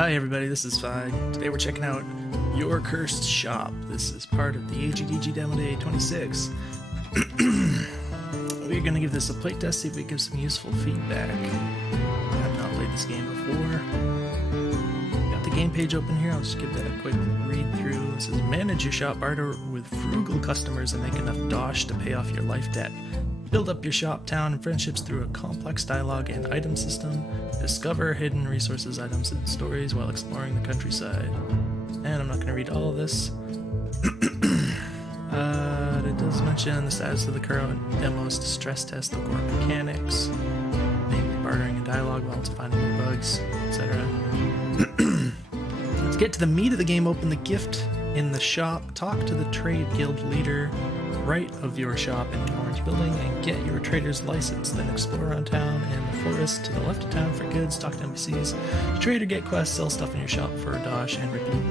Hi everybody, this is Fi. Today we're checking out Your Cursed Shop. This is part of the AGDG Demo Day 26. We're going to give this a playtest, see if we give some useful feedback. I have not played this game before. Got the game page open here, I'll just give that a quick read through. It says, manage your shop, barter with frugal customers and make enough dosh to pay off your life debt. Build up your shop, town, and friendships through a complex dialogue and item system. Discover hidden resources, items, and stories while exploring the countryside. And I'm not going to read all of this. It does mention the status of the current demos to stress test the core mechanics, namely bartering and dialogue, while it's finding new bugs, etc. Let's get to the meat of the game. Open the gift in the shop, talk to the trade guild leader right of your shop in the orange building and get your trader's license. Then explore around town and the forest to the left of town for goods, talk to NPCs, trade or get quests, sell stuff in your shop for a dosh, and repeat.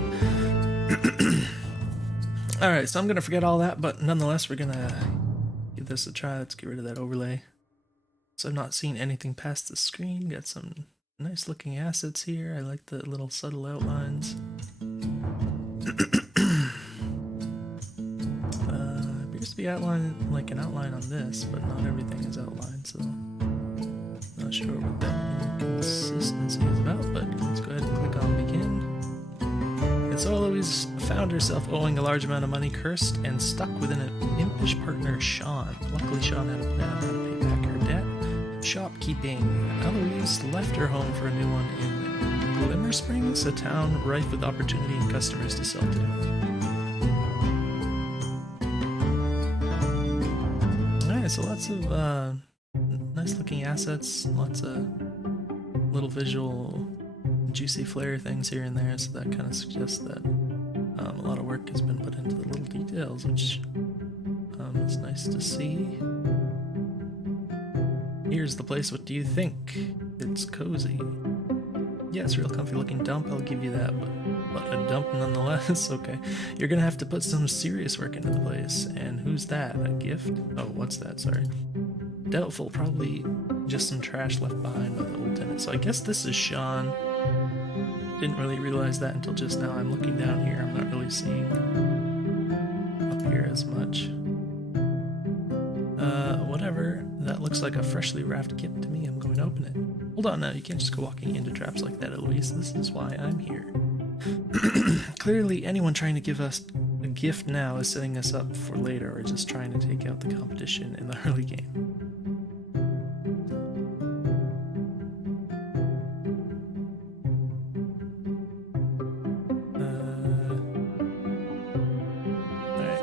Alright, so I'm gonna forget all that, but nonetheless we're gonna give this a try. Let's get rid of that overlay. So I've not seen anything past the screen. Got some nice looking assets here. I like the little subtle outlines. Appears to be outlined like an outline on this, but not everything is outlined, so not sure what that inconsistency is about, but let's go ahead and click on begin. And so Eloise found herself owing a large amount of money, cursed and stuck within an impish partner, Sean. Luckily Sean had a plan on how to pay back her debt. Shopkeeping. Eloise left her home for a new one in Glimmer Springs, a town rife with opportunity and customers to sell to. So lots of nice looking assets, lots of little visual juicy flair things here and there, so that kind of suggests that a lot of work has been put into the little details, which is nice to see. Here's the place, what do you think? It's cozy. Yeah, it's a real comfy looking dump, I'll give you that, but a dump nonetheless. Okay, you're gonna have to put some serious work into the place. And who's that? A gift? Oh, what's that? Sorry. Doubtful, probably just some trash left behind by the old tenant. So I guess this is Sean. Didn't really realize that until just now. I'm looking down here, I'm not really seeing up here as much. Whatever. That looks like a freshly wrapped gift to me. I'm going to open it. Hold on now, you can't just go walking into traps like that, Eloise. This is why I'm here. Clearly, anyone trying to give us a gift now is setting us up for later, or just trying to take out the competition in the early game. Alright.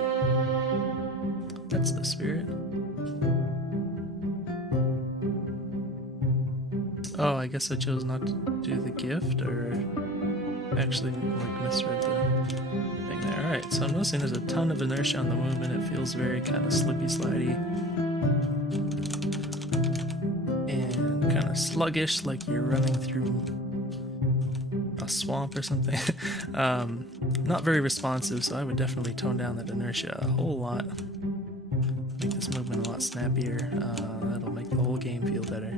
That's the spirit. Oh, I guess I chose not to do the gift, or actually like misread the thing there. Alright, so I'm noticing there's a ton of inertia on the movement. It feels very kind of slippy slidey and kind of sluggish, like you're running through a swamp or something. Not very responsive, so I would definitely tone down that inertia a whole lot. Make this movement a lot snappier. That'll make the whole game feel better.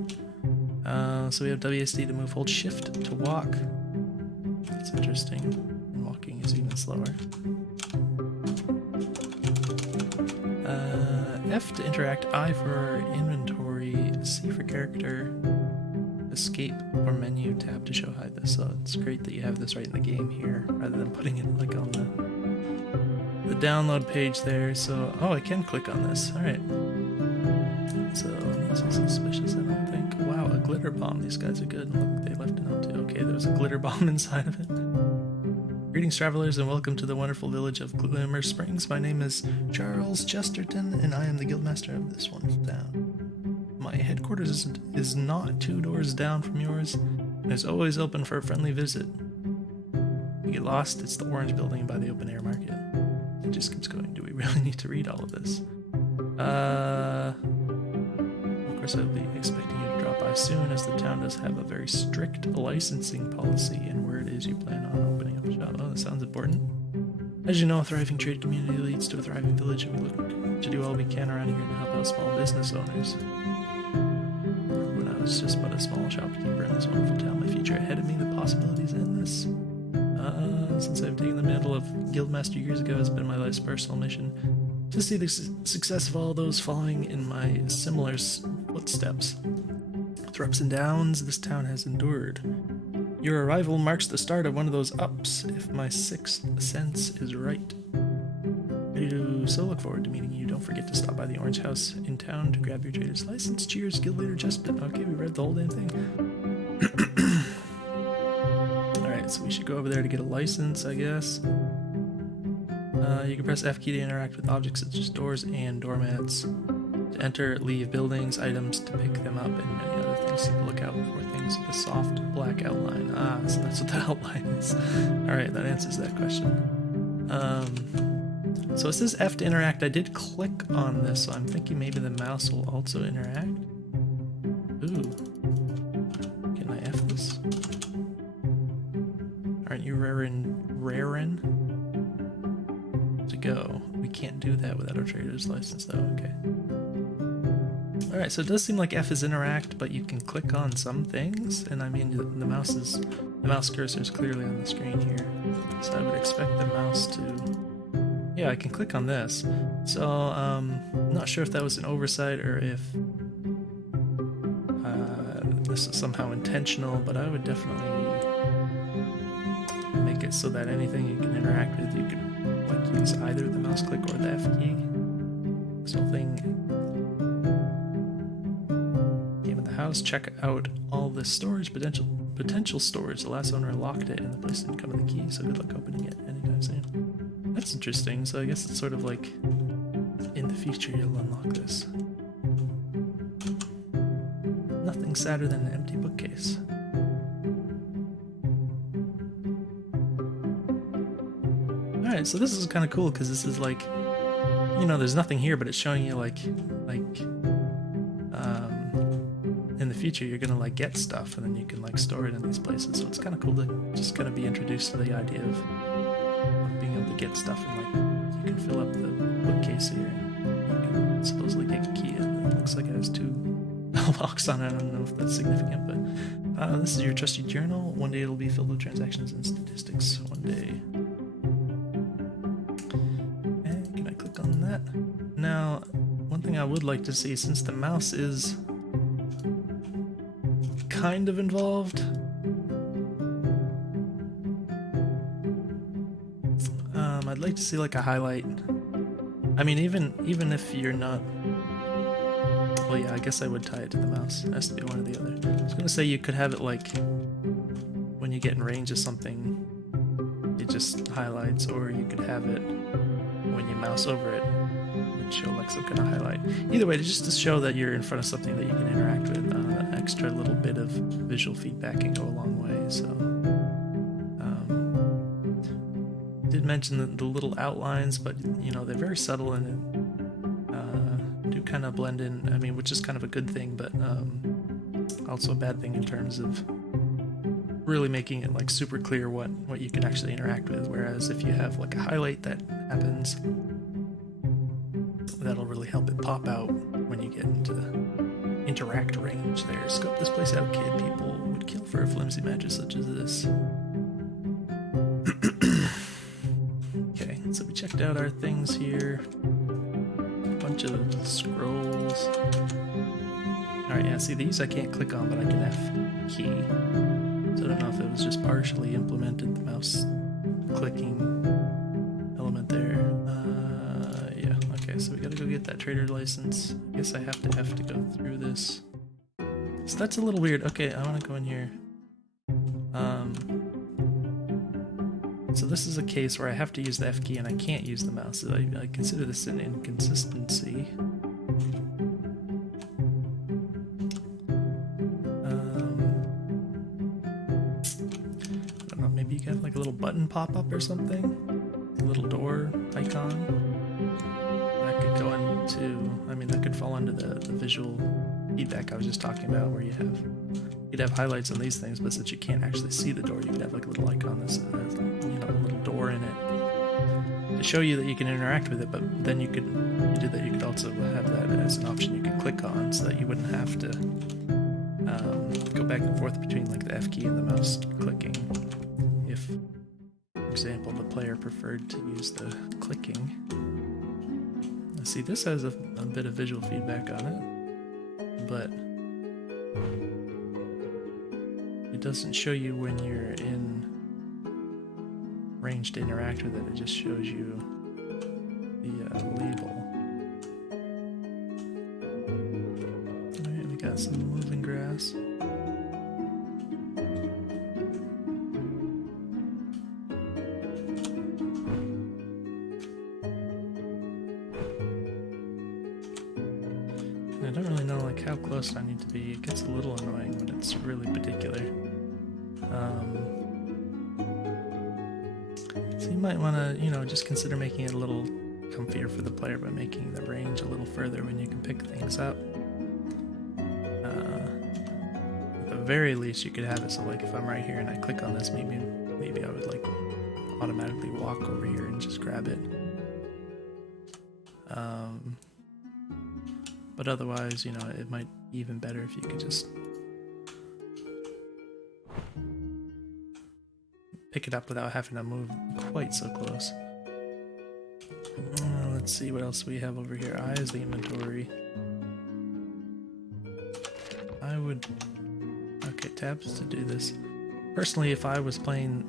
So we have WSD to move, hold shift to walk. That's interesting. And walking is even slower. F to interact, I for inventory, C for character, escape or menu, tab to show hide this. So it's great that you have this right in the game here, rather than putting it like on the download page there. So, oh, I can click on this. Alright. So, this is suspicious, I don't think. Wow, a glitter bomb. These guys are good. Look, they left a note too. Okay, there's a glitter bomb inside of it. Greetings, travelers, and welcome to the wonderful village of Glimmer Springs. My name is Charles Chesterton, and I am the guildmaster of this wonderful town. My headquarters is not 2 doors down from yours, and is always open for a friendly visit. If you get lost, it's the orange building by the open air market. It just keeps going. Do we really need to read all of this? Of course, I'll be expecting you to drop by soon, as the town does have a very strict licensing policy, and word is you plan on opening up a shop. Oh, that sounds important. As you know, a thriving trade community leads to a thriving village, and we look to do all we can around here to help out small business owners. When I was just but a small shopkeeper in this wonderful town, my future future ahead of me, the possibilities in this. Since I've taken the mantle of Guildmaster years ago, it's been my life's personal mission to see the success of all those following in my similar footsteps. Through ups and downs, this town has endured. Your arrival marks the start of one of those ups, if my sixth sense is right. I do so look forward to meeting you. Don't forget to stop by the Orange House in town to grab your trader's license. Cheers, Guild Leader Justin. Okay, we read the whole damn thing. Alright, so we should go over there to get a license, I guess. You can press F key to interact with objects such as doors and doormats. To enter, leave buildings, items to pick them up, and many other things. So look out for things with a soft black outline. Ah, so that's what the outline is. Alright, that answers that question. So it says F to interact. I did click on this, so I'm thinking maybe the mouse will also interact. Ooh. Can I F this? Aren't you rarin? To go. We can't do that without our trader's license though, okay. Alright, so it does seem like F is interact, but you can click on some things, and I mean the mouse cursor is clearly on the screen here. So I would expect the mouse to... Yeah, I can click on this. So, I'm not sure if that was an oversight or if this is somehow intentional, but I would definitely make it so that anything you can interact with, you can like use either the mouse click or the F key. This whole thing. Game of the house. Check out all the storage potential storage. The last owner locked it, and the place didn't come with the key, so good luck opening it anytime soon. That's interesting. So I guess it's sort of like in the future you'll unlock this. Nothing sadder than an empty bookcase. Alright, so this is kind of cool because this is like, you know, there's nothing here, but it's showing you like in the future you're gonna like get stuff and then you can like store it in these places. So it's kind of cool to just kind of be introduced to the idea of being able to get stuff and like you can fill up the bookcase here and you can supposedly get a key. It looks like it has 2 locks on it. I don't know if that's significant, but this is your trusty journal. One day it'll be filled with transactions and statistics. One day. And can I click on that? Now, one thing I would like to see, since the mouse is kind of involved, I'd like to see like a highlight. I mean, even if you're not, well, yeah, I guess I would tie it to the mouse. It has to be one or the other. I was gonna say you could have it like when you get in range of something, it just highlights, or you could have it when you mouse over it, it would show like some kind of highlight. Either way, just to show that you're in front of something that you can interact with. An extra little bit of visual feedback can go a long way. So. Did mention the little outlines, but you know they're very subtle and do kind of blend in. I mean, which is kind of a good thing, but also a bad thing in terms of really making it like super clear what you can actually interact with. Whereas if you have like a highlight that happens, that'll really help it pop out when you get into interact range. There, scope this place out, kid. People would kill for a flimsy mattress such as this. So we checked out our things here. A bunch of scrolls. Alright, yeah, see these I can't click on, but I can F key. So I don't know if it was just partially implemented, the mouse clicking element there. Yeah, okay, so we gotta go get that trader license. I guess I have to go through this. So that's a little weird. Okay, I wanna go in here. So this is a case where I have to use the F key and I can't use the mouse. So I consider this an inconsistency. I don't know, maybe you got like a little button pop up or something? A little door icon? That could go into, I mean that could fall under the visual feedback I was just talking about, where you'd have highlights on these things, but since you can't actually see the door, you could have like a little icon that has, you know, a little door in it to show you that you can interact with it. But then you could also have that as an option you could click on, so that you wouldn't have to go back and forth between like the F key and the mouse clicking if, for example, the player preferred to use the clicking. See, this has a bit of visual feedback on it, but it doesn't show you when you're in range to interact with it, it just shows you the label. Alright, we got some moving grass. And I don't really know like how close I need to be. It gets a little annoying when it's really particular. So you might want to, you know, just consider making it a little comfier for the player by making the range a little further when you can pick things up. At the very least, you could have it so like if I'm right here and I click on this, maybe I would like automatically walk over here and just grab it. But otherwise, you know, it might be even better if you could just pick it up without having to move quite so close. Let's see what else we have over here. I is the inventory. I would... Okay, tabs to do this. Personally, if I was playing,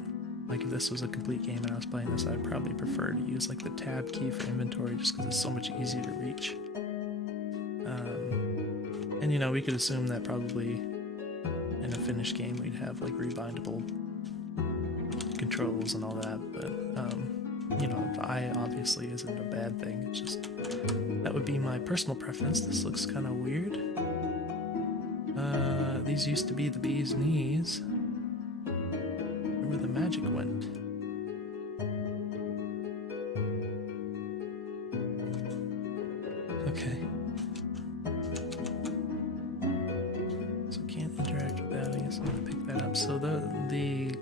like if this was a complete game and I was playing this, I'd probably prefer to use like the tab key for inventory just because it's so much easier to reach. And you know, we could assume that probably in a finished game we'd have like rebindable controls and all that, but you know, I obviously isn't a bad thing. It's just that would be my personal preference. This looks kind of weird. These used to be the bee's knees. Where the magic went. Okay. So can't interact with that. I guess I'm gonna pick that up. So the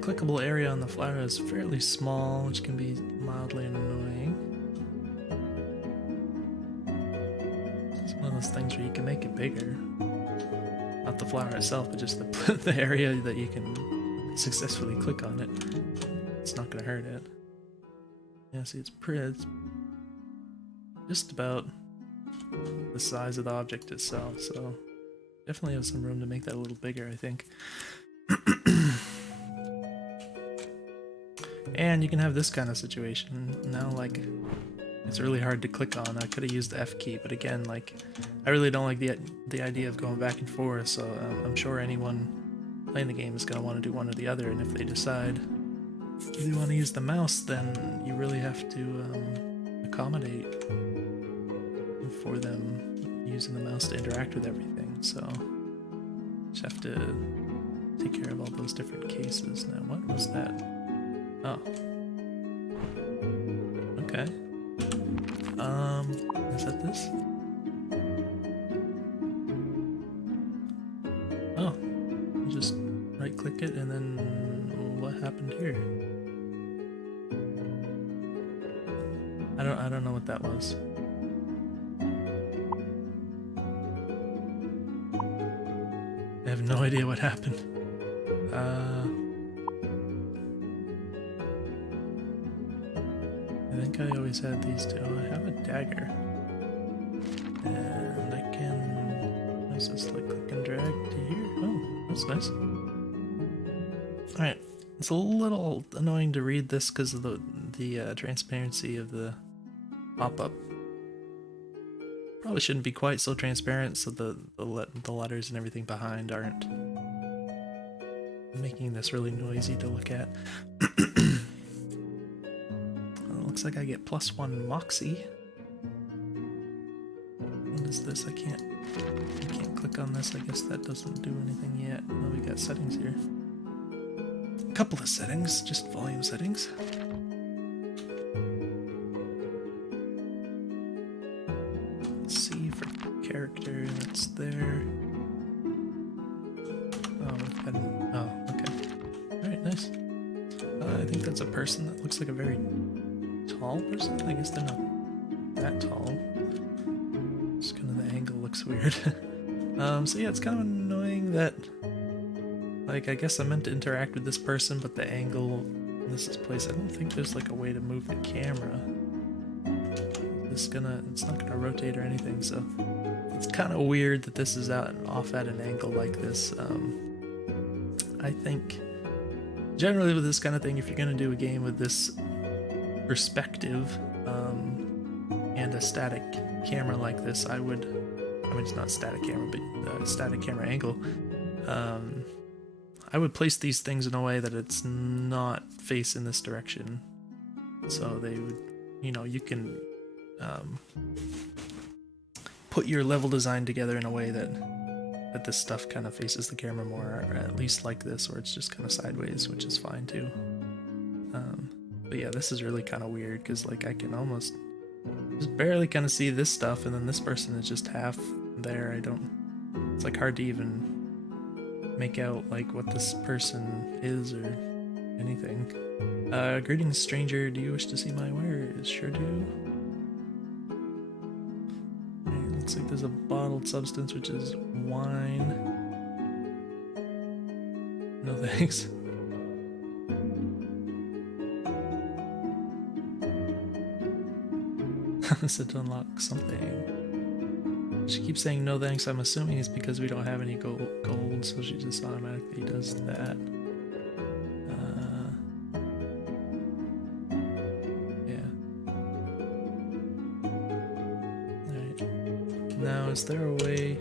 clickable area on the flower is fairly small, which can be mildly annoying. It's one of those things where you can make it bigger. Not the flower itself, but just the area that you can successfully click on it. It's not gonna hurt it. Yeah, see, it's just about the size of the object itself, so definitely have some room to make that a little bigger, I think. And you can have this kind of situation. Now, like, it's really hard to click on. I could have used the F key, but again, like, I really don't like the idea of going back and forth, so I'm sure anyone playing the game is going to want to do one or the other, and if they decide they want to use the mouse, then you really have to accommodate for them using the mouse to interact with everything, so just have to take care of all those different cases. Now, what was that? Oh. Okay. Is that this? Oh. Just right click it and then what happened here? I don't know what that was. I have no idea what happened. I think I always had these two. I have a dagger. And I can... What is this, like click and drag to here? Oh, that's nice. Alright, it's a little annoying to read this because of the transparency of the pop-up. Probably shouldn't be quite so transparent so the letters and everything behind aren't making this really noisy to look at. Looks like I get +1 Moxie. What is this? I can't click on this. I guess that doesn't do anything yet. Oh, we got settings here. A couple of settings, just volume settings. C for character, that's there. Oh, we've got oh, okay. Alright, nice. I think that's a person that looks like a very tall person? I guess they're not that tall. Just kind of the angle looks weird. So yeah, it's kind of annoying. thing that, like, I guess I meant to interact with this person, but the angle this is placed, I don't think there's like a way to move the camera. It's not gonna rotate or anything, so it's kind of weird that this is off at an angle like this. I think generally with this kind of thing, if you're gonna do a game with this perspective and a static camera like this, I mean it's not static camera, but static camera angle, I would place these things in a way that it's not facing this direction, so they would, you can put your level design together in a way that this stuff kind of faces the camera more, or at least like this, or it's just kind of sideways, which is fine too. But yeah, this is really kind of weird because like I can almost just barely kind of see this stuff, and then this person is just half there. It's like hard to even make out like what this person is or anything. Greetings, stranger. Do you wish to see my wares? Sure do. Okay, looks like there's a bottled substance, which is wine. No thanks. This is to unlock something. She keeps saying no thanks. I'm assuming it's because we don't have any gold, so she just automatically does that. Yeah. Alright. Now, is there a way...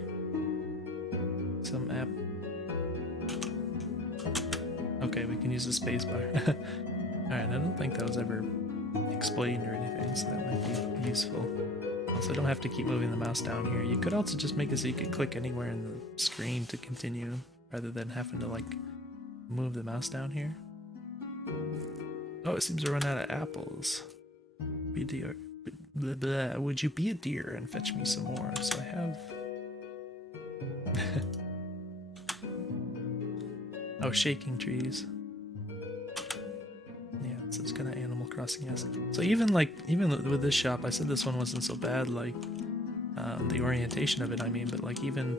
some app... Okay, we can use the spacebar. Alright, I don't think that was ever explained or anything, so that might be useful. Also, I don't have to keep moving the mouse down here. You could also just make it so you could click anywhere in the screen to continue, rather than having to like move the mouse down here. Oh, it seems to run out of apples. Be a deer. Blah, blah. Would you be a deer and fetch me some more? So I have... Oh, shaking trees. Yeah, so it's kind of Animal Crossing-esque. So even with this shop, I said this one wasn't so bad, like the orientation of it, I mean, but like even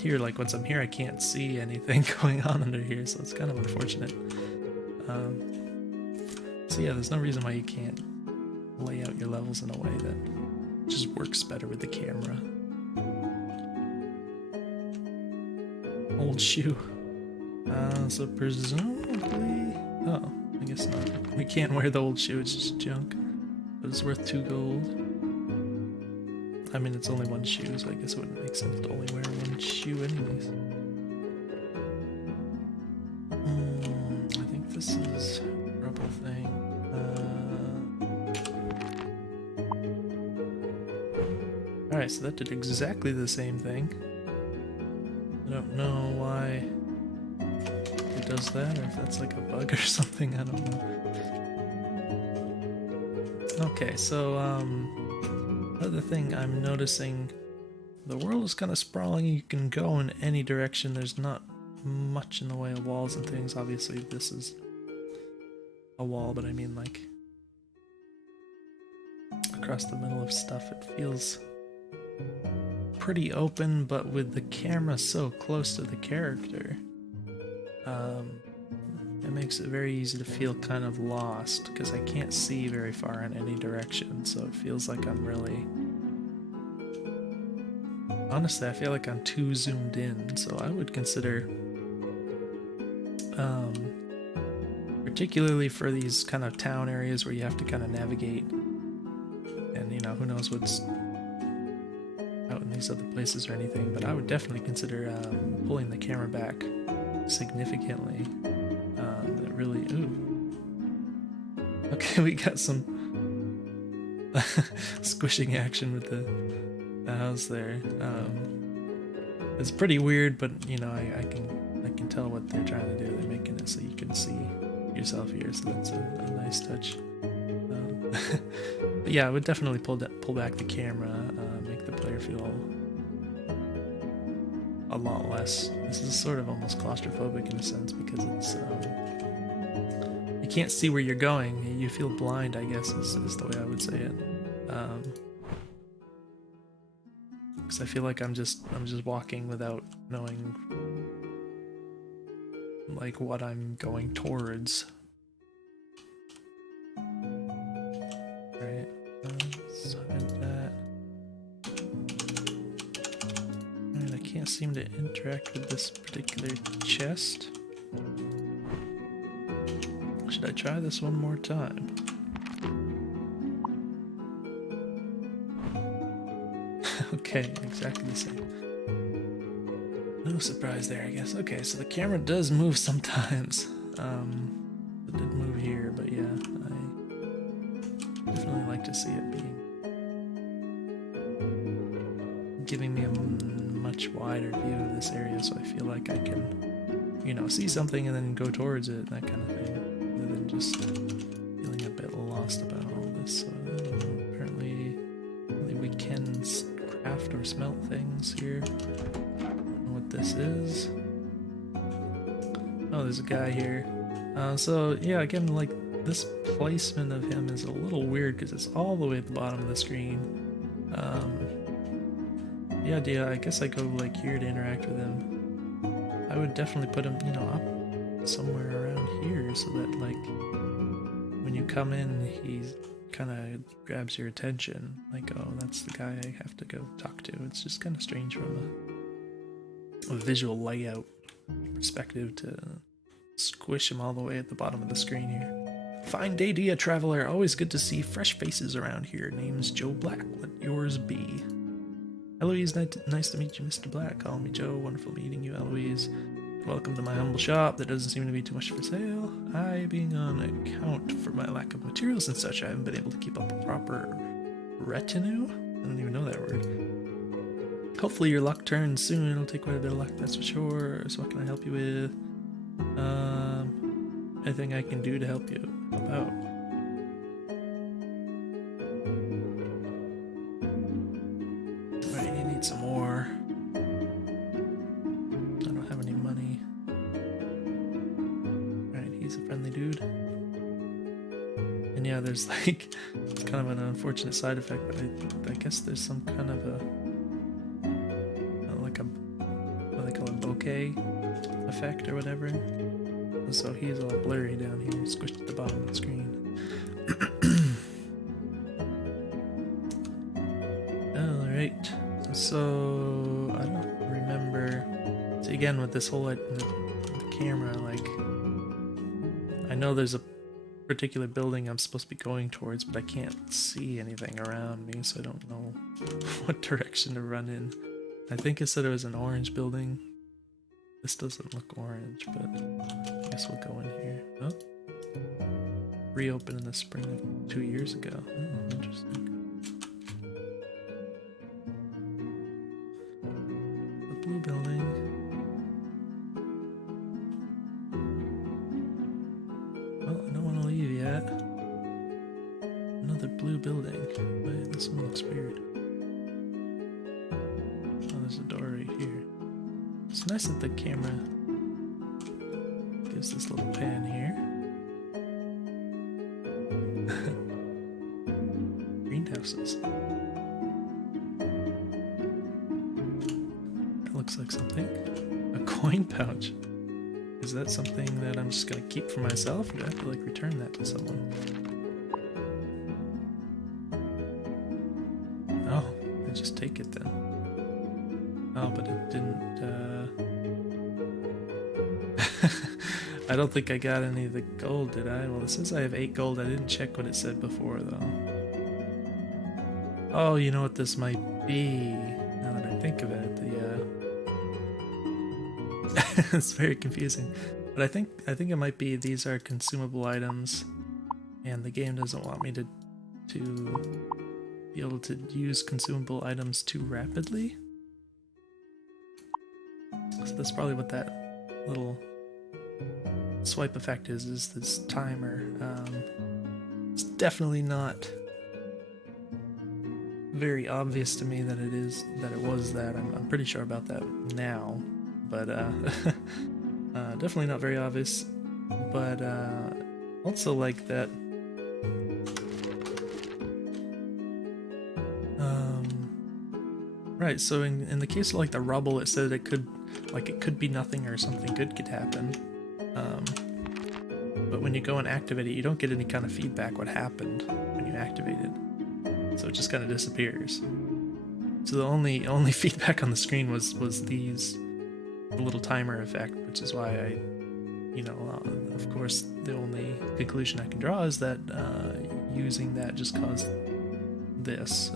here, like once I'm here, I can't see anything going on under here, so it's kind of unfortunate. So yeah, there's no reason why you can't lay out your levels in a way that just works better with the camera. Old shoe. So presumably... Oh, I guess not. We can't wear the old shoe, it's just junk. But it's worth 2 gold. I mean, it's only 1 shoe, so I guess it wouldn't make sense to only wear 1 shoe anyways. I think this is a rubble thing. Alright, so that did exactly the same thing. I don't know why it does that, or if that's like a bug or something, I don't know. Okay, so another thing I'm noticing, the world is kind of sprawling. You can go in any direction. There's not much in the way of walls and things. Obviously this is a wall, but I mean like across the middle of stuff it feels pretty open, but with the camera so close to the character, it makes it very easy to feel kind of lost, because I can't see very far in any direction, so it feels like I'm really... Honestly, I feel like I'm too zoomed in, so I would consider, particularly for these kind of town areas where you have to kind of navigate, and you know, who knows what's out in these other places or anything, but I would definitely consider pulling the camera back significantly. That really... Ooh. Okay, we got some squishing action with the house there. It's pretty weird, but you know, I can tell what they're trying to do. They're making it so you can see yourself here, so that's a nice touch. But yeah, I would definitely pull back the camera, make the player feel a lot less. This is sort of almost claustrophobic in a sense, because it's you can't see where you're going. You feel blind, I guess, is the way I would say it. Because I feel like I'm just walking without knowing like what I'm going towards. Right, let's hide that. And I can't seem to interact with this particular chest. Should I try this one more time? Okay, exactly the same. No surprise there, I guess. Okay, so the camera does move sometimes. It did move here, but yeah, I definitely like to see it giving me a much wider view of this area, so I feel like I can, you know, see something and then go towards it, that kind of thing, rather than just feeling a bit lost about all this. So I don't know, apparently we can craft or smelt things here. I don't know what this is. Oh, there's a guy here. So yeah, again, like this placement of him is a little weird because it's all the way at the bottom of the screen. The idea, I guess I go like here to interact with him. I would definitely put him, you know, up somewhere around here so that like when you come in, he kind of grabs your attention. Like, oh, that's the guy I have to go talk to. It's just kind of strange from a visual layout perspective to squish him all the way at the bottom of the screen here. Fine day, dear traveler. Always good to see fresh faces around here. Name's Joe Black. Let yours be. Eloise, nice to meet you, Mr. Black. Call me Joe. Wonderful meeting you, Eloise. Welcome to my humble shop. There doesn't seem to be too much for sale. I, being on account for my lack of materials and such, I haven't been able to keep up a proper retinue? I don't even know that word. Hopefully your luck turns soon. It'll take quite a bit of luck, that's for sure. So what can I help you with? Anything I can do to help you out? Alright, you need some more. I don't have any money. Alright, he's a friendly dude. And yeah, there's like kind of an unfortunate side effect, but I guess there's some kind of a like a what they call a bokeh effect or whatever. So he's all blurry down here, squished at the bottom of the screen. Alright, so I don't remember. So again, with this whole the camera, like, I know there's a particular building I'm supposed to be going towards, but I can't see anything around me, so I don't know what direction to run in. I think it said it was an orange building. This doesn't look orange, but I guess we'll go in here. Oh, reopened in the spring of 2 years ago. Oh, interesting. The blue building. Well, I don't want to leave yet. Another blue building. Wait, this one looks weird. Oh, there's a door right here. It's nice that the camera gives this little pan here. Greenhouses. That looks like something. A coin pouch. Is that something that I'm just gonna keep for myself, or do I have to like return that to someone? Oh, I just take it then. Oh, but it didn't, I don't think I got any of the gold, did I? Well, it says I have 8 gold. I didn't check what it said before, though. Oh, you know what this might be, now that I think of it. It's very confusing. But I think it might be these are consumable items, and the game doesn't want me to be able to use consumable items too rapidly. So that's probably what that little swipe effect is this timer. It's definitely not very obvious to me that it was that. I'm pretty sure about that now, but definitely not very obvious. But also like that. Right. So in the case of like the rubble, it said it could be nothing or something good could happen. but when you go and activate it, you don't get any kind of feedback what happened when you activate it. So it just kind of disappears. So the only feedback on the screen was the little timer effect, which is why I, of course, the only conclusion I can draw is that using that just caused this.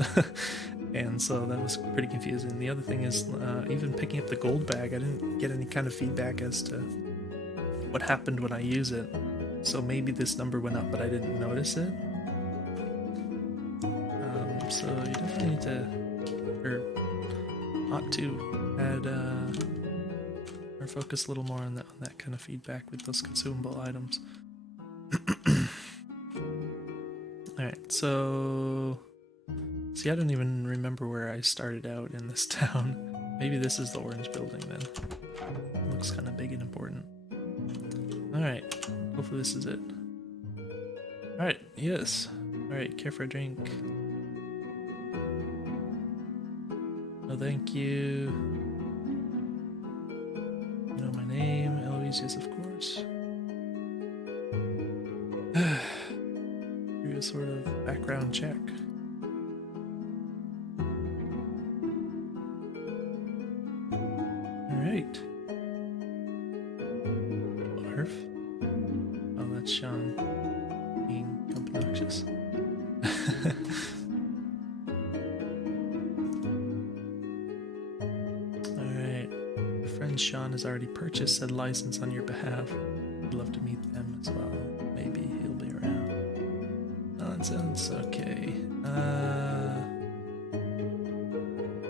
And so that was pretty confusing. The other thing is, even picking up the gold bag, I didn't get any kind of feedback as to what happened when I use it. So maybe this number went up, but I didn't notice it. So you definitely need to, or ought to, add or focus a little more on that kind of feedback with those consumable items. Alright, so see, I don't even remember where I started out in this town. Maybe this is the orange building then. It looks kind of big and important. Alright, hopefully this is it. Alright, yes. Alright, care for a drink. No thank you. You know my name, Eloise, yes of course. Do a sort of background check. Alright. Barf. Oh, that's Sean being obnoxious. Alright. Your friend Sean has already purchased said license on your behalf. I'd love to meet them as well. Maybe he'll be around. Oh, that sounds okay.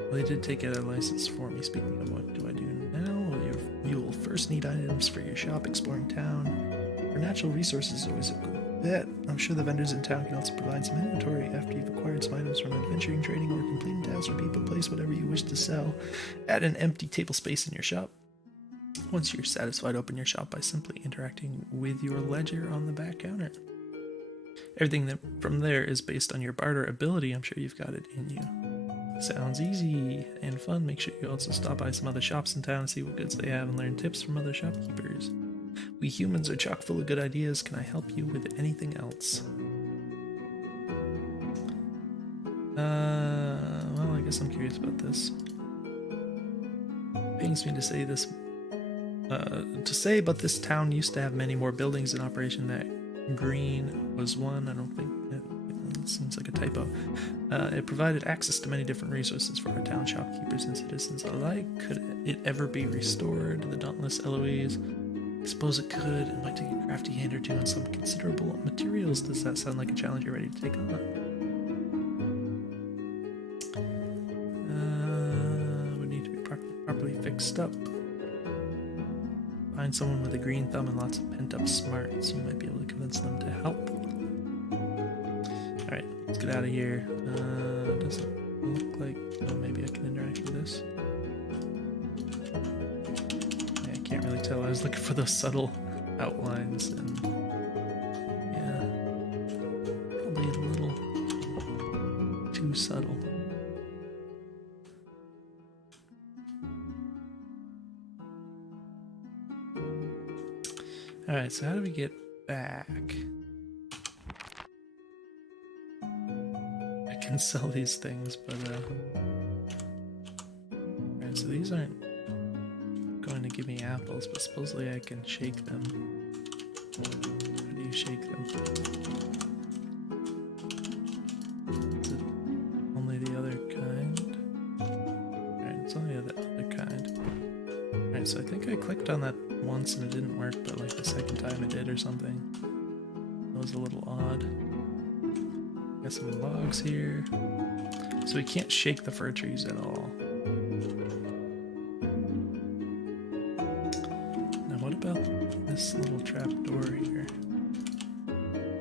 Well, they did take out a license for me. Speaking of, what do I do now? Well, you will first need items for your shop exploring town. For natural resources is always a good bet. I'm sure the vendors in town can also provide some inventory after you've acquired some items from adventuring, trading, or completing tasks, or people place whatever you wish to sell. Add an empty table space in your shop. Once you're satisfied, open your shop by simply interacting with your ledger on the back counter. Everything from there is based on your barter ability. I'm sure you've got it in you. Sounds easy and fun. Make sure you also stop by some other shops in town and see what goods they have and learn tips from other shopkeepers. We humans are chock full of good ideas. Can I help you with anything else? Well, I guess I'm curious about this. Pains me to say this. But this town used to have many more buildings in operation. That green was one. I don't think it seems like a typo. It provided access to many different resources for our town shopkeepers and citizens alike. Could it ever be restored? The dauntless Eloise. I suppose it could. It might take a crafty hand or two and some considerable materials. Does that sound like a challenge you're ready to take on? Would need to be properly fixed up. Find someone with a green thumb and lots of pent-up smarts. You might be able to convince them to help. Alright, let's get out of here. Does it look like... Oh, maybe I can interact with this. Yeah, I can't really tell. I was looking for those subtle outlines and... Yeah. Probably a little too subtle. Alright, so how do we get back? I can sell these things, but alright, so these aren't going to give me apples, but supposedly I can shake them. How do you shake them? Is it only the other kind? Alright, it's only the other kind. Alright, so I think I clicked on that once and it didn't work, but like the second time it did or something. That was a little odd. Got some logs here. So we can't shake the fir trees at all. Now what about this little trap door here?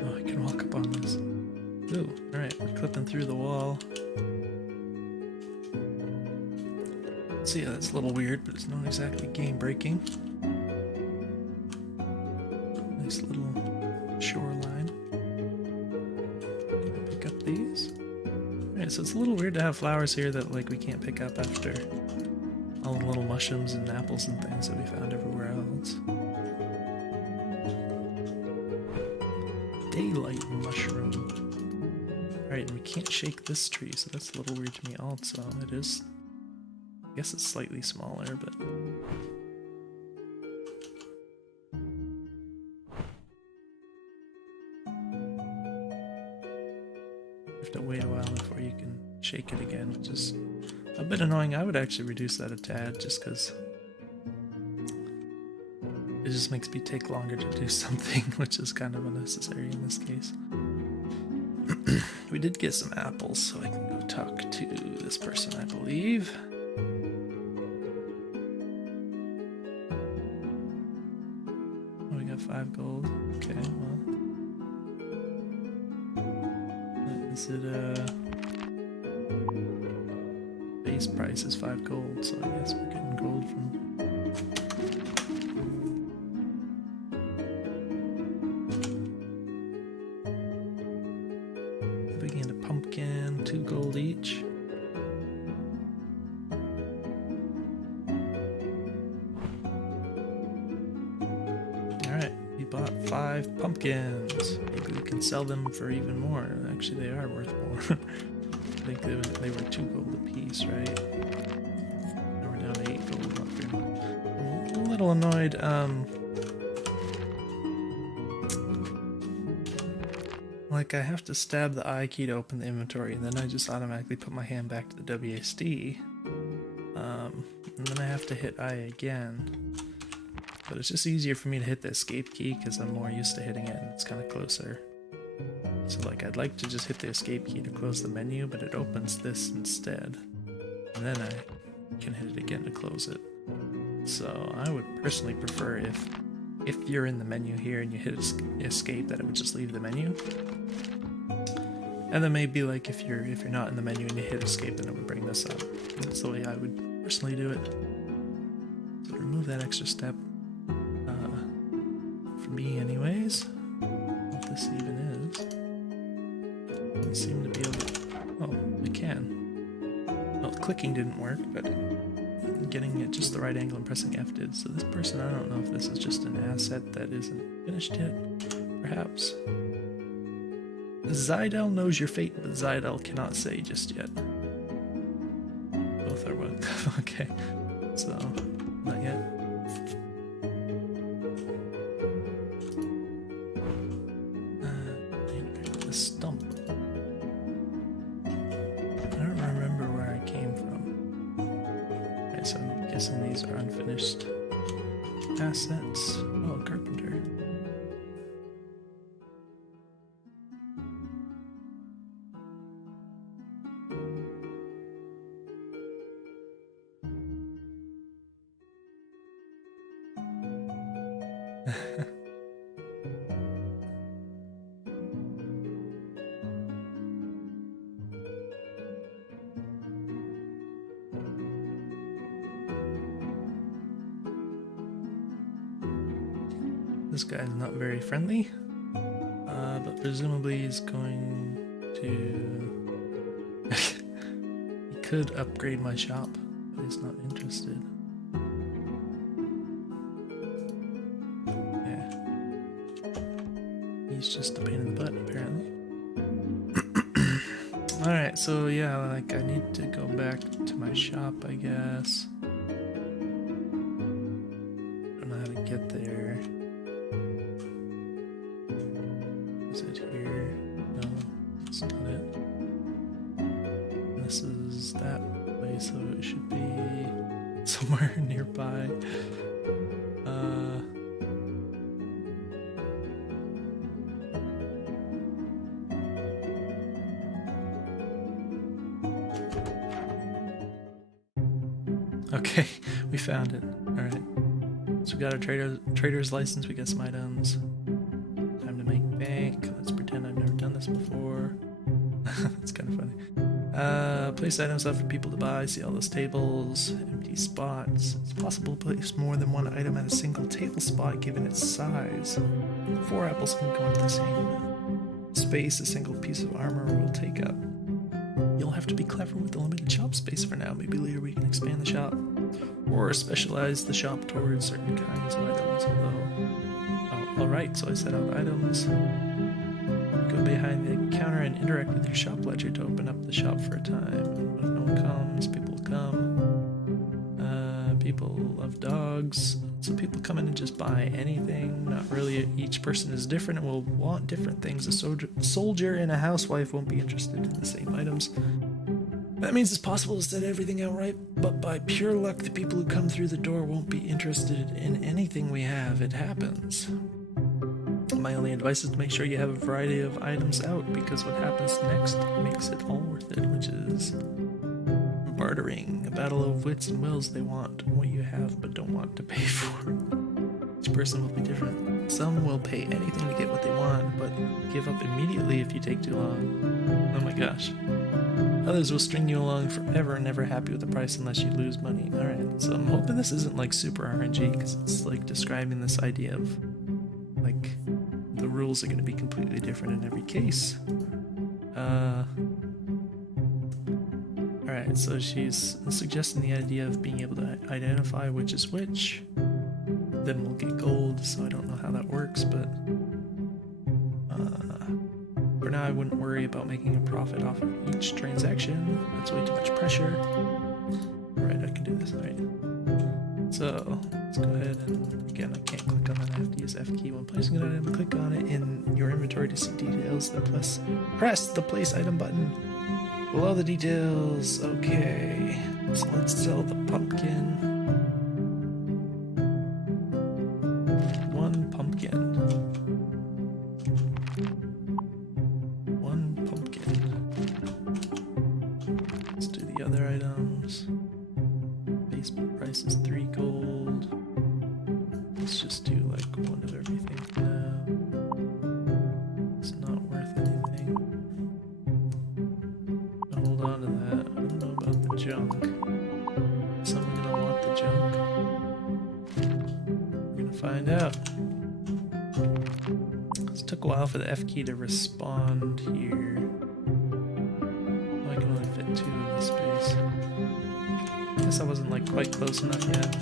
Oh, I can walk up on this. Ooh, alright, we're clipping through the wall. So yeah, that's a little weird, but it's not exactly game breaking. Nice little shoreline. Can I pick up these? Alright, so it's a little weird to have flowers here that like we can't pick up after all the little mushrooms and apples and things that we found everywhere else. daylight mushroom. Alright, and we can't shake this tree, so that's a little weird to me also. It is... I guess it's slightly smaller, but... You have to wait a while before you can shake it again, which is a bit annoying. I would actually reduce that a tad, just because it just makes me take longer to do something, which is kind of unnecessary in this case. We did get some apples, so I can go talk to this person, I believe. Oh, we got 5 gold. Okay, well. Is it base price is 5 gold, so I guess we're getting gold from... Begin a pumpkin, 2 gold each. Alright, we bought 5 pumpkins. Maybe we can sell them for even more. Actually, they are worth more. I think they were 2 gold apiece, right? Now we're down to 8 gold. Not very much. I'm a little annoyed. Like, I have to stab the I key to open the inventory, and then I just automatically put my hand back to the WASD. And then I have to hit I again. But it's just easier for me to hit the escape key because I'm more used to hitting it and it's kind of closer. So like, I'd like to just hit the escape key to close the menu, but it opens this instead. And then I can hit it again to close it. So I would personally prefer if you're in the menu here and you hit escape, that it would just leave the menu. And then maybe like if you're not in the menu and you hit escape, then it would bring this up. That's the way I would personally do it. So remove that extra step for me anyways. What this even is. Doesn't seem to be able to... Oh, I can. Well, clicking didn't work, but getting it just the right angle and pressing F did. So this person, I don't know if this is just an asset that isn't finished yet, perhaps. Zydel knows your fate, but Zydel cannot say just yet. Both are what? Okay, so not yet. The stump. I don't remember where I came from. Okay, so I'm guessing these are unfinished assets. Oh, carpenter. This guy's not very friendly, but presumably he's going to... He could upgrade my shop, but he's not interested. Yeah. He's just a pain in the butt, apparently. Alright, so yeah, like I need to go back to my shop, I guess. I don't know how to get there. Is it here? No, it's not it. This is that way, so it should be somewhere nearby. Okay, we found it. Alright. So we got our trader's license, we got some items. Time to make bank. Let's pretend I've never done this before. That's kind of funny. Place items up for people to buy. See all those tables, empty spots. It's possible to place more than one item at a single table spot given its size. 4 apples can go into the same space a single piece of armor will take up. You'll have to be clever with the limited shop space for now. Maybe later we can expand the shop. Or specialize the shop towards certain kinds of items, although... Oh, alright, so I set out items. Go behind the counter and interact with your shop ledger to open up the shop for a time. If no one comes, people will come. People love dogs, so people come in and just buy anything. Not really, each person is different and will want different things. A soldier and a housewife won't be interested in the same items. That means it's possible to set everything out right, but by pure luck, the people who come through the door won't be interested in anything we have. It happens. My only advice is to make sure you have a variety of items out, because what happens next makes it all worth it, which is bartering, a battle of wits and wills. They want what you have but don't want to pay for it. Each person will be different. Some will pay anything to get what they want, but give up immediately if you take too long. Oh my gosh. Others will string you along forever and never happy with the price unless you lose money. Alright, so I'm hoping this isn't like super RNG, because it's like describing this idea of like the rules are going to be completely different in every case. Alright, so she's suggesting the idea of being able to identify which is which. Then we'll get gold, so I don't know how that works, but for now I wouldn't worry about making a profit off of each transaction. That's way too much pressure. Alright, I can do this, alright. So, let's go ahead and, again, I can't click on that, I have to use F key when placing an item. Click on it in your inventory to see details, then press the place item button. Below the details, okay. So let's sell the pumpkin. One pumpkin. One pumpkin. Let's do the other items. Base price is 3 gold. Let's just do like one of everything for now. It's not worth anything. Hold on to that. I don't know about the junk. Is someone gonna want the junk? We're gonna find out. It took a while for the F key to respond here. Oh, I can only fit 2 in this space. I guess I wasn't like quite close enough yet.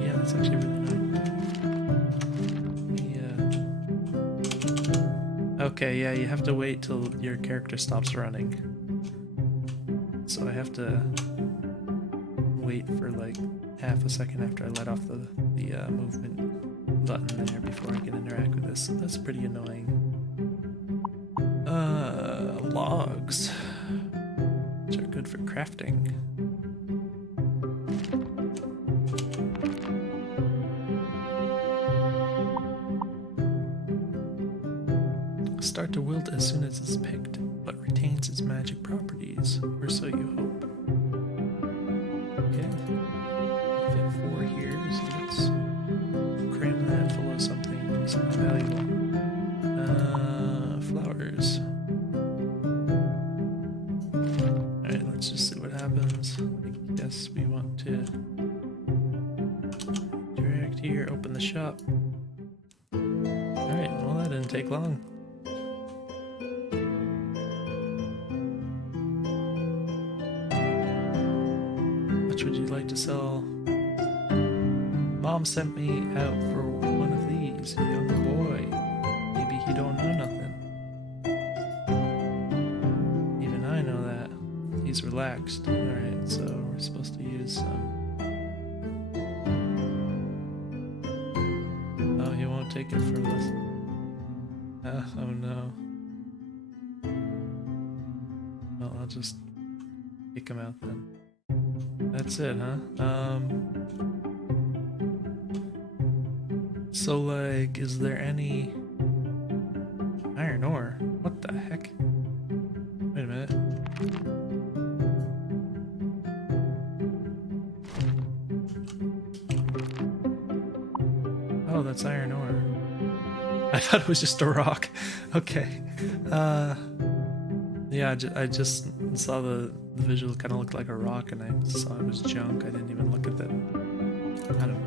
Yeah, that's actually really nice. Okay, yeah, you have to wait till your character stops running. So I have to wait for like half a second after I let off the movement button there before I can interact with this. So that's pretty annoying. Logs, which are good for crafting. Start to wilt as soon as it's picked, but retains its magic properties, or so you hope. Okay, fit 4 here, so let's cram that full of something valuable. Flowers. Alright, let's just see what happens. I guess we want to direct here, open the shop. Alright, well that didn't take long. Would you like to sell? Mom sent me out for one of these, a young boy. Maybe he don't know nothing. Even I know that. He's relaxed. Alright, so we're supposed to use some. Oh, he won't take it for less. Oh no. Well, I'll just kick him out then. That's it, huh? So like, is there any iron ore? What the heck? Wait a minute. Oh, that's iron ore. I thought it was just a rock. Okay. Yeah, I just saw the visual kind of looked like a rock, and I saw it was junk. I didn't even look at that. I don't know.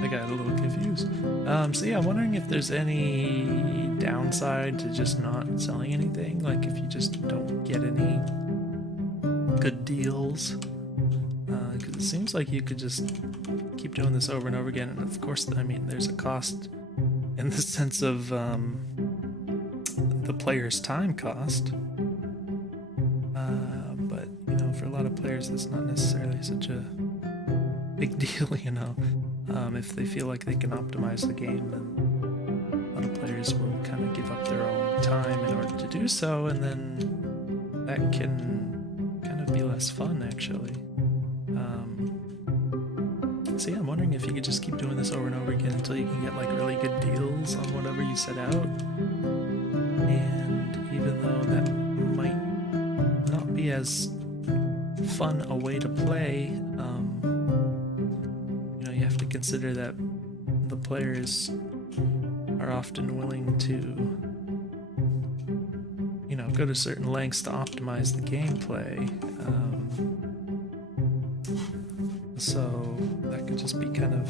I got a little confused. So yeah, I'm wondering if there's any downside to just not selling anything. Like if you just don't get any good deals. Because it seems like you could just keep doing this over and over again. And of course, I mean, there's a cost in the sense of the player's time cost. But you know, for a lot of players, it's not necessarily such a big deal. You know, if they feel like they can optimize the game, then a lot of players will kind of give up their own time in order to do so, and then that can kind of be less fun, actually. So yeah, I'm wondering if you could just keep doing this over and over again until you can get like really good deals on whatever you set out. And even though that might not be as fun a way to play, you know, you have to consider that the players are often willing to, you know, go to certain lengths to optimize the gameplay. So that could just be kind of,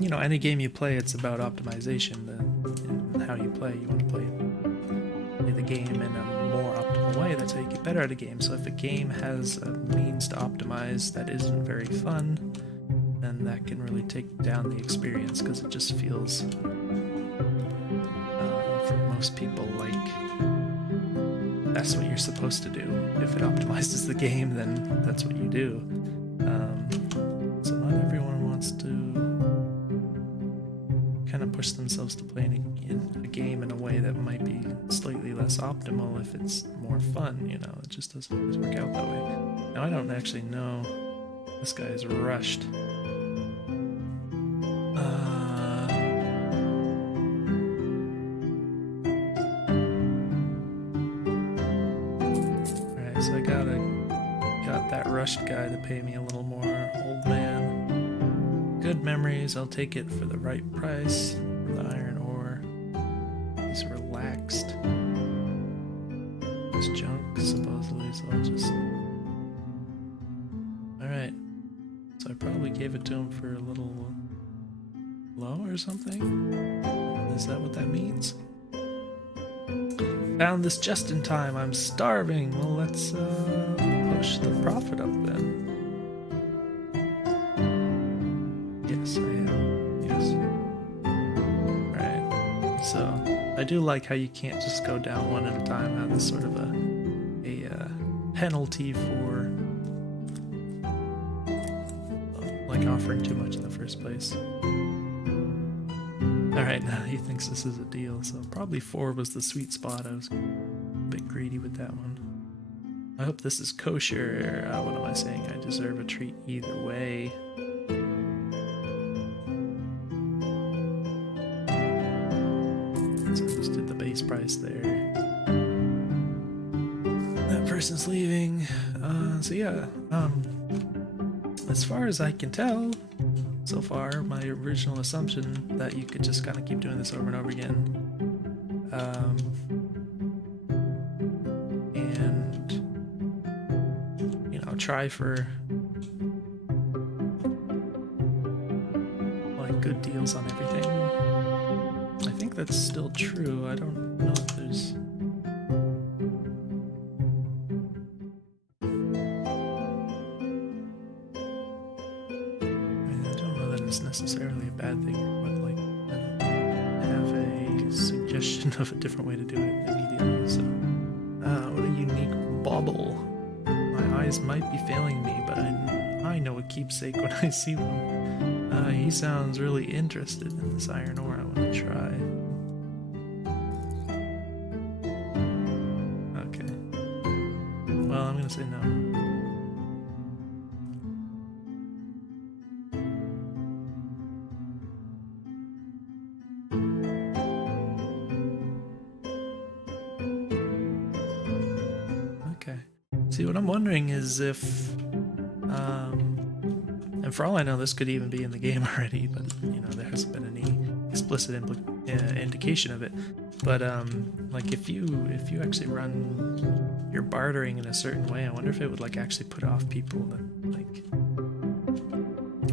you know, any game you play, it's about optimization and how you play. You want to play the game in a more optimal way. That's how you get better at a game. So if a game has a means to optimize that isn't very fun, then that can really take down the experience, because it just feels, for most people, like that's what you're supposed to do. If it optimizes the game, then that's what you do. So not everyone wants to kind of push themselves to play in a game in a way that might be slightly less optimal if it's more fun, you know. It just doesn't always work out that way. Now, I don't actually know. This guy is rushed. Alright, so I got that rushed guy to pay me a little more. Old man. Good memories, I'll take it for the right price. For the iron ore. He's relaxed. It's junk, supposedly, so I'll just... Alright. So I probably gave it to him for a little low or something? Is that what that means? Found this just in time, I'm starving! Well, let's push the profit up then. Yes, I am. Yes. Alright. So, I do like how you can't just go down one at a time, how there's sort of a penalty for like offering too much in the first place. Alright, now he thinks this is a deal, so probably 4 was the sweet spot. I was a bit greedy with that one. I hope this is kosher. What am I saying? I deserve a treat either way. So I just did the base price there. That person's leaving. So yeah, as far as I can tell, so far, my original assumption that you could just kind of keep doing this over and over again. And, you know, try for like good deals on everything. I think that's still true. I don't know if there's... Is necessarily a bad thing, but like I don't have a suggestion of a different way to do it immediately. So, what a unique bauble! My eyes might be failing me, but I know a keepsake when I see one. He sounds really interested in this iron ore. I want to try. Okay. Well, I'm gonna say no. See, what I'm wondering is if, and for all I know, this could even be in the game already, but, you know, there hasn't been any explicit indication of it. But, like, if you actually run your bartering in a certain way, I wonder if it would, like, actually put off people that,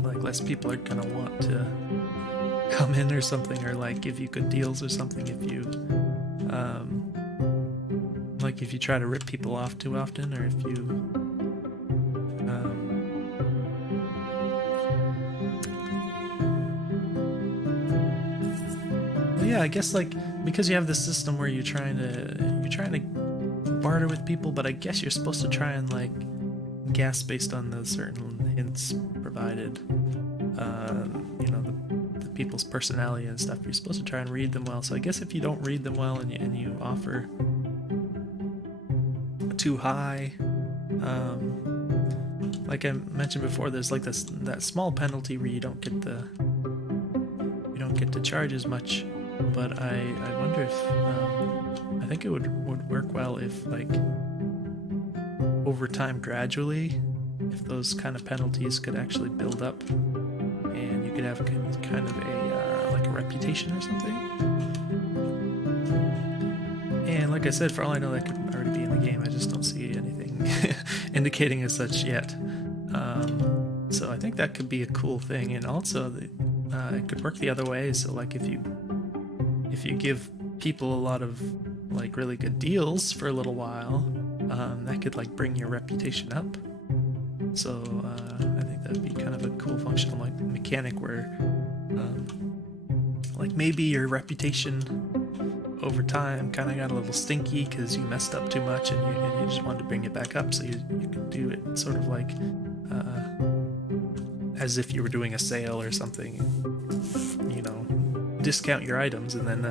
like less people are gonna want to come in or something, or, like, give you good deals or something if you, like if you try to rip people off too often, or if you yeah, I guess like because you have this system where you're trying to barter with people, but I guess you're supposed to try and like guess based on the certain hints provided. You know, the people's personality and stuff. You're supposed to try and read them well. So I guess if you don't read them well and you offer too high, like I mentioned before, there's like that small penalty where you don't get to charge as much. But I wonder if I think it would work well if, like, over time gradually, if those kind of penalties could actually build up and you could have kind of a like a reputation or something. And like I said, for all I know, that could already be in the game. I just don't see anything indicating as such yet. So I think that could be a cool thing. And also it could work the other way. So like if you give people a lot of like really good deals for a little while, that could like bring your reputation up. So I think that'd be kind of a cool functional like mechanic where like maybe your reputation over time kind of got a little stinky because you messed up too much and you just wanted to bring it back up. So you could do it sort of like as if you were doing a sale or something, you know, discount your items, and then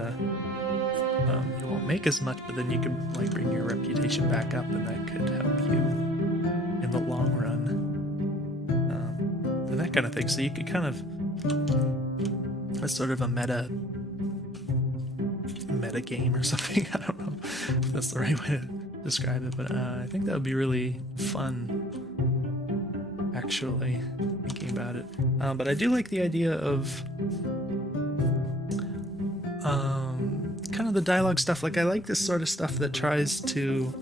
you won't make as much, but then you could like bring your reputation back up, and that could help you in the long run, and that kind of thing. So you could kind of, that's sort of a meta game or something. I don't know if that's the right way to describe it, but I think that would be really fun, actually, thinking about it. But I do like the idea of kind of the dialogue stuff. Like, I like this sort of stuff that tries to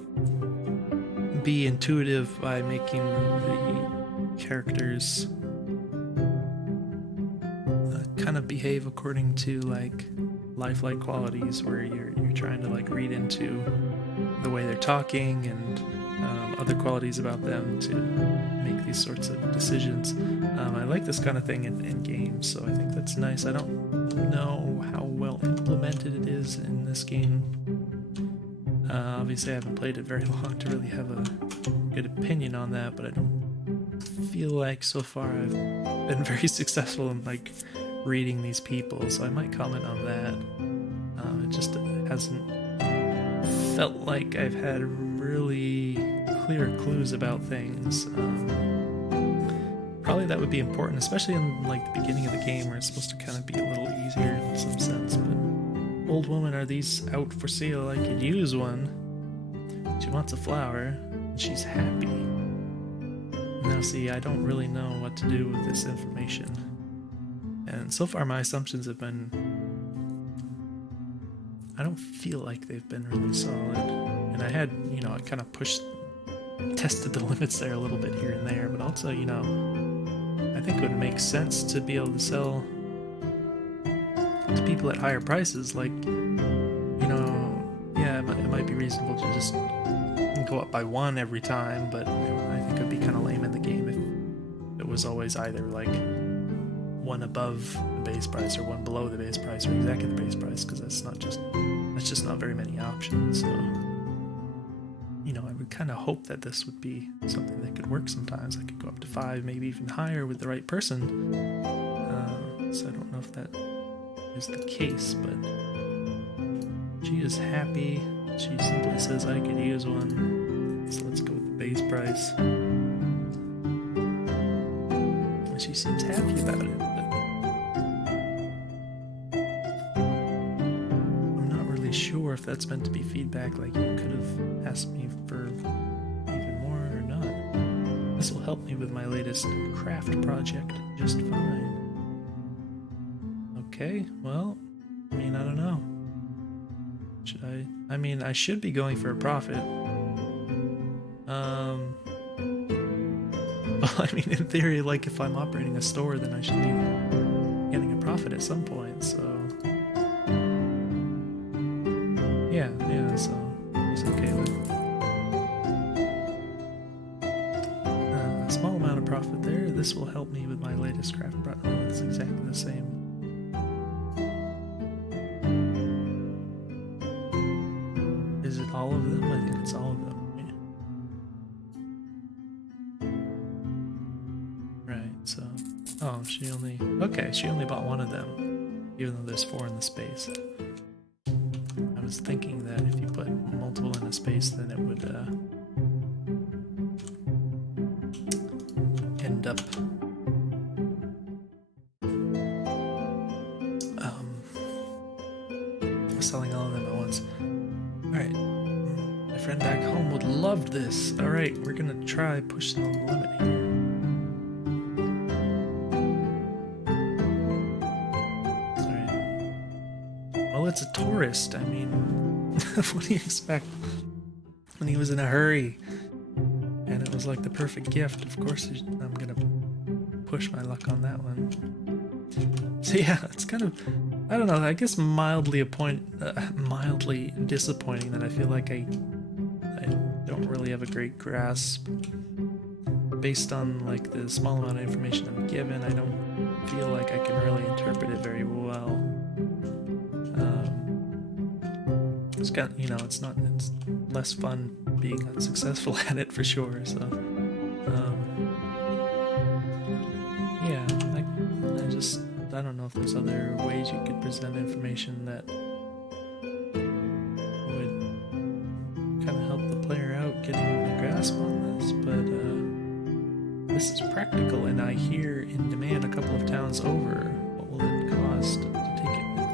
be intuitive by making the characters kind of behave according to like lifelike qualities, where you're trying to like read into the way they're talking and other qualities about them to make these sorts of decisions. I like this kind of thing in games, so I think that's nice. I don't know how well implemented it is in this game. Obviously I haven't played it very long to really have a good opinion on that, but I don't feel like so far I've been very successful in like reading these people, so I might comment on that. It just hasn't felt like I've had really clear clues about things. Probably that would be important, especially in like the beginning of the game where it's supposed to kind of be a little easier in some sense. But old woman, are these out for sale? I could use one. She wants a flower and she's happy. Now see, I don't really know what to do with this information. And so far my assumptions have been, I don't feel like they've been really solid. And I had, you know, I kind of tested the limits there a little bit here and there, but also, you know, I think it would make sense to be able to sell to people at higher prices. Like, you know, yeah, it might be reasonable to just go up by one every time, but I think it would be kind of lame in the game if it was always either like one above the base price or one below the base price or exactly the base price, because that's just not very many options. So, you know, I would kind of hope that this would be something that could work sometimes. I could go up to 5, maybe even higher with the right person. So I don't know if that is the case, but she is happy. She simply says, I could use one. So let's go with the base price. And she seems happy about it, but I'm not really sure if that's meant to be feedback, like you could have asked me for even more or not. This will help me with my latest craft project just fine. Okay, well, I mean, I don't know. Should I? I mean, I should be going for a profit. Well, I mean, in theory, like, if I'm operating a store, then I should be getting a profit at some point, so... Yeah, so it's okay with a small amount of profit there. This will help me with my latest craft project. It's exactly the same. Is it all of them? I think it's all of them. Right, so... Oh, she only... Okay, she only bought one of them, even though there's 4 in the space. I was thinking that if you put multiple in a space, then it would end up selling all of them at once. Alright, my friend back home would love this. Alright, we're gonna try pushing on the limit here. Well, it's a tourist. I mean, what do you expect? When he was in a hurry and it was like the perfect gift, of course I'm gonna push my luck on that one. So yeah, it's kind of, I don't know, I guess mildly disappointing that I feel like I don't really have a great grasp. Based on like the small amount of information I'm given, I don't feel like I can really interpret it very well. It's got, you know, it's less fun being unsuccessful at it for sure, so, yeah, I don't know if there's other ways you could present information that would kind of help the player out getting a grasp on this, but, this is practical, and I hear in demand a couple of towns over. What will it cost to take it with me?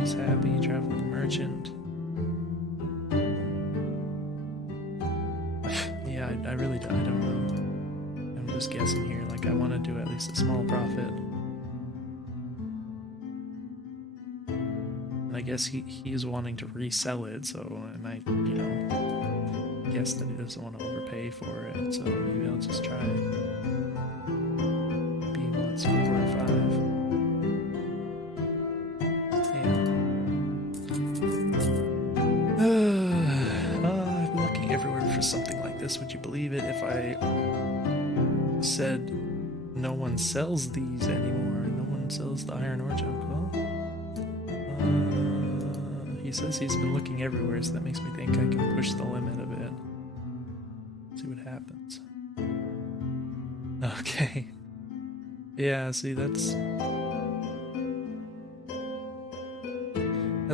He's happy, traveling merchant. Yeah, I really don't know. I'm just guessing here, like I want to do at least a small profit. And I guess he is wanting to resell it, so, and I, you know, guess that he doesn't want to overpay for it, so maybe I'll just try it. Maybe he wants 4 or 5. I've been looking everywhere for something like this. Would you believe it if I said no one sells these anymore? No one sells the iron ore junk. Well, he says he's been looking everywhere, so that makes me think I can push the limit a bit. See what happens. Okay. Yeah, see, that's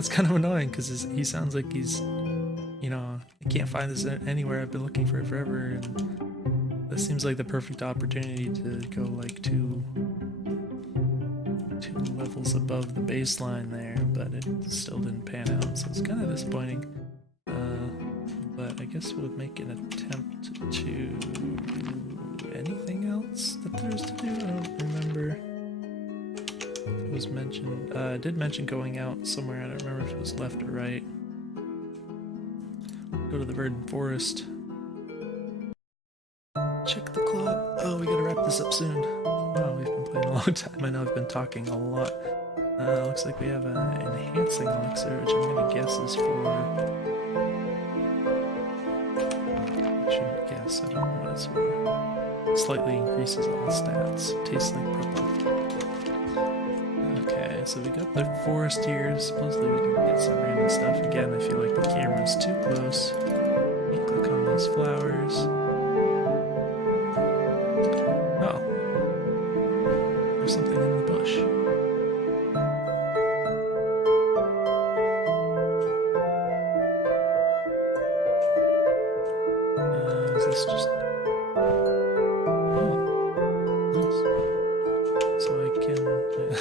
kind of annoying, because he sounds like he's, you know, I can't find this anywhere, I've been looking for it forever, and this seems like the perfect opportunity to go like two levels above the baseline there, but it still didn't pan out, so it's kind of disappointing. But I guess we'll make an attempt to anything else that there's to do. I don't remember. It was mentioned. I did mention going out somewhere. I don't remember if it was left or right. Go to the Verdant Forest. Check the clock. Oh, we gotta wrap this up soon. Wow, we've been playing a long time. I know I've been talking a lot. Looks like we have an enhancing elixir, which I'm gonna guess is for... I don't know what it's for. Slightly increases all stats. Tastes like purple. Okay, so we got the forest here. Supposedly we can get some random stuff. Again, I feel like the camera's too close. Let me click on those flowers. Oh. There's something in the bush. Is this just... Oh. Nice. So I can...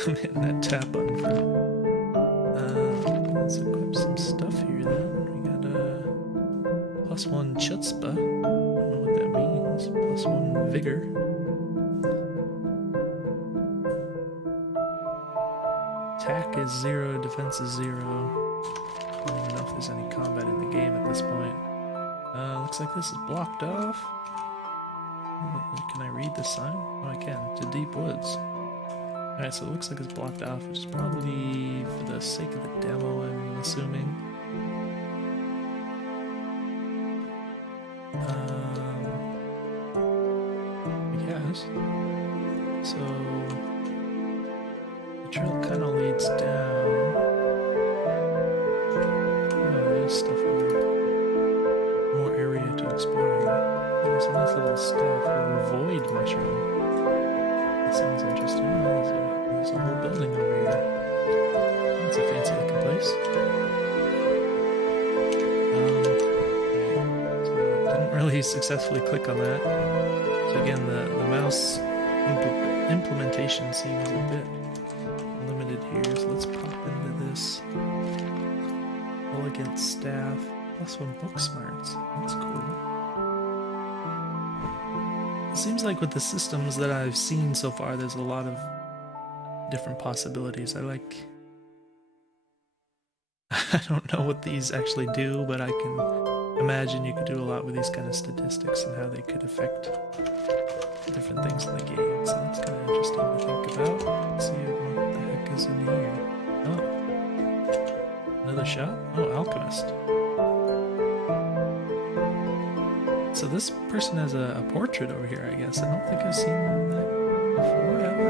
I'm hitting that tab button for... let's equip some stuff here then. We got +1 chutzpah. I don't know what that means. +1 vigor. Attack is 0, defense is 0. I don't even know if there's any combat in the game at this point. Looks like this is blocked off. Can I read the sign? Oh, I can. To deep woods. Alright, so it looks like it's blocked off, which is probably for the sake of the demo, I'm assuming. I guess. So... the trail kind of leads down. interesting. There's a whole building over here. That's a fancy looking place. So I didn't really successfully click on that. So again, the mouse implementation seems a bit limited here. So let's pop into this elegant staff +1 book smarts. That's cool. It seems like with the systems that I've seen so far, there's a lot of different possibilities. I don't know what these actually do, but I can imagine you could do a lot with these kind of statistics and how they could affect different things in the game. So that's kind of interesting to think about. Let's see what the heck is in here. Oh, another shop? Oh, alchemist. So this person has a portrait over here, I guess. I don't think I've seen that before, have I?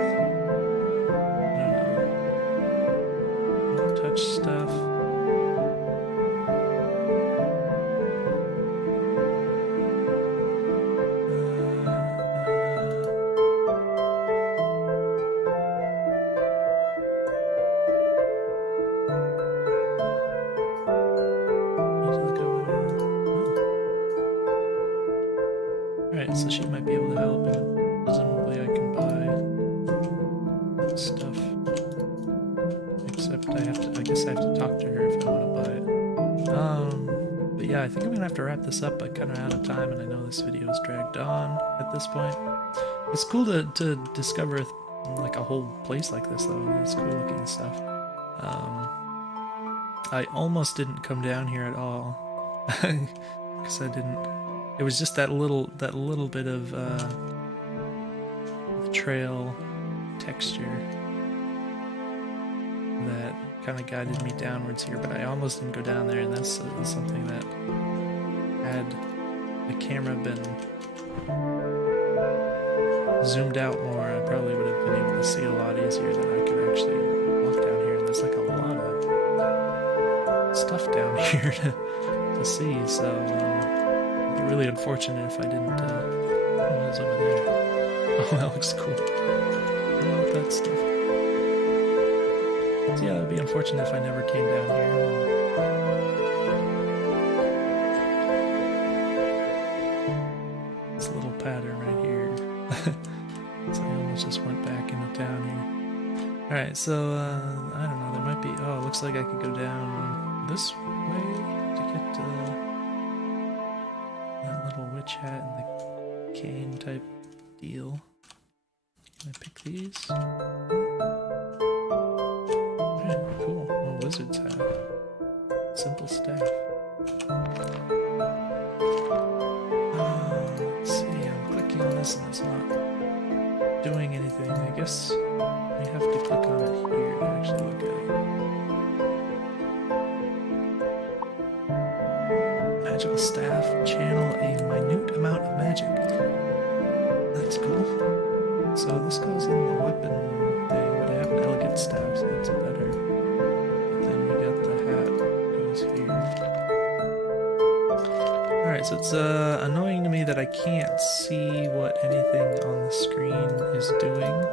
I don't know. Touch stuff. Alright, so she might be able to help, and presumably I can buy stuff. Except I guess I have to talk to her if I want to buy it. But yeah, I think I'm gonna have to wrap this up. I'm kind of out of time, and I know this video is dragged on at this point. It's cool to discover like a whole place like this, though. It's cool looking stuff. I almost didn't come down here at all because I didn't. It was just that little bit of trail texture that kind of guided me downwards here, but I almost didn't go down there, and that's something that had the camera been zoomed out more, I probably would have been able to see a lot easier that I could actually walk down here, and there's like a lot of stuff down here to see, so it'd be really unfortunate if I didn't, what is over there? Oh, that looks cool. I want that stuff. So yeah, it would be unfortunate if I never came down here. This little pattern right here. So I almost just went back into town here. Alright, so, I don't know, there might be, oh, it looks like I could go down this way to get to that little witch hat and the cane type deal. Can I pick these? Alright, cool. Oh, wizard's hat. Simple staff. Let's see, I'm clicking on this and it's not doing anything. I guess I have to click on it here to actually look at it. Magical staff, channel a minute amount of magic. That's cool. So this goes in the weapon thing, but I have an elegant staff, so that's better. But then we got the hat goes here. Alright, so it's annoying to me that I can't see what anything on the screen is doing.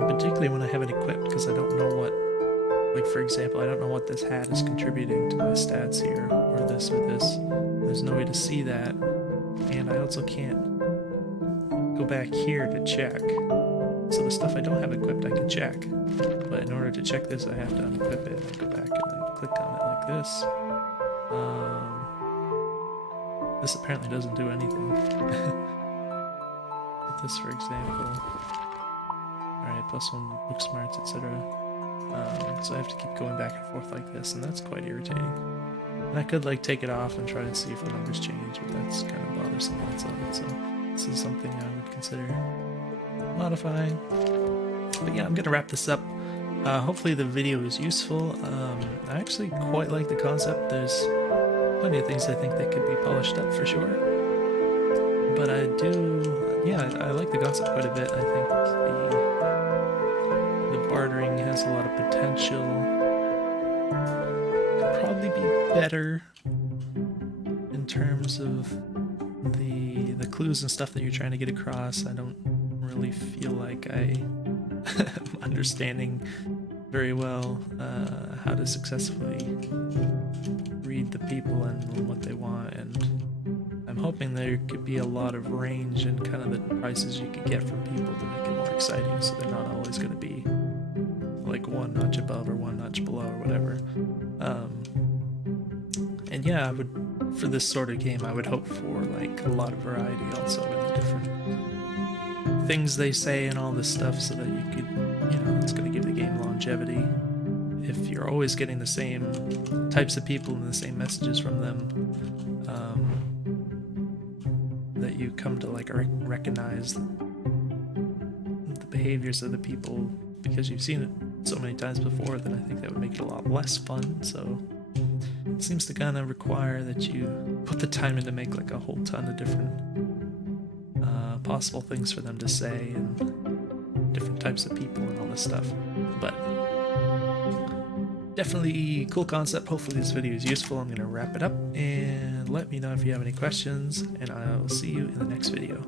And particularly when I have it equipped, because I don't know what, like for example, I don't know what this hat is contributing to my stats here, or this or this. There's no way to see that, and I also can't go back here to check. So the stuff I don't have equipped I can check, but in order to check this I have to unequip it and go back and then click on it like this. This apparently doesn't do anything. This for example. Alright, +1 book smarts, etc. So I have to keep going back and forth like this, and that's quite irritating. And I could like take it off and try to see if the numbers change, but that's kind of bothersome on its own, so this is something I would consider modifying. But yeah, I'm gonna wrap this up. Hopefully the video is useful. I actually quite like the concept. There's plenty of things I think that could be polished up for sure. But I do, yeah, I like the concept quite a bit. I think the bartering has a lot of potential. Could probably be better in terms of the clues and stuff that you're trying to get across. I don't really feel like I am understanding very well how to successfully read the people and what they want, and I'm hoping there could be a lot of range in kind of the prices you could get from people to make it more exciting, so they're not always going to be like one notch above or one notch below or whatever. And yeah, I would, for this sort of game, I would hope for like a lot of variety also in the different things they say and all this stuff, so that you could, it's going to give the game longevity. If you're always getting the same types of people and the same messages from them, that you come to like recognize the behaviors of the people because you've seen it so many times before, then I think that would make it a lot less fun. So it seems to kind of require that you put the time in to make like a whole ton of different possible things for them to say and different types of people and all this stuff. But definitely cool concept. Hopefully this video is useful. I'm going to wrap it up, and let me know if you have any questions, and I'll see you in the next video.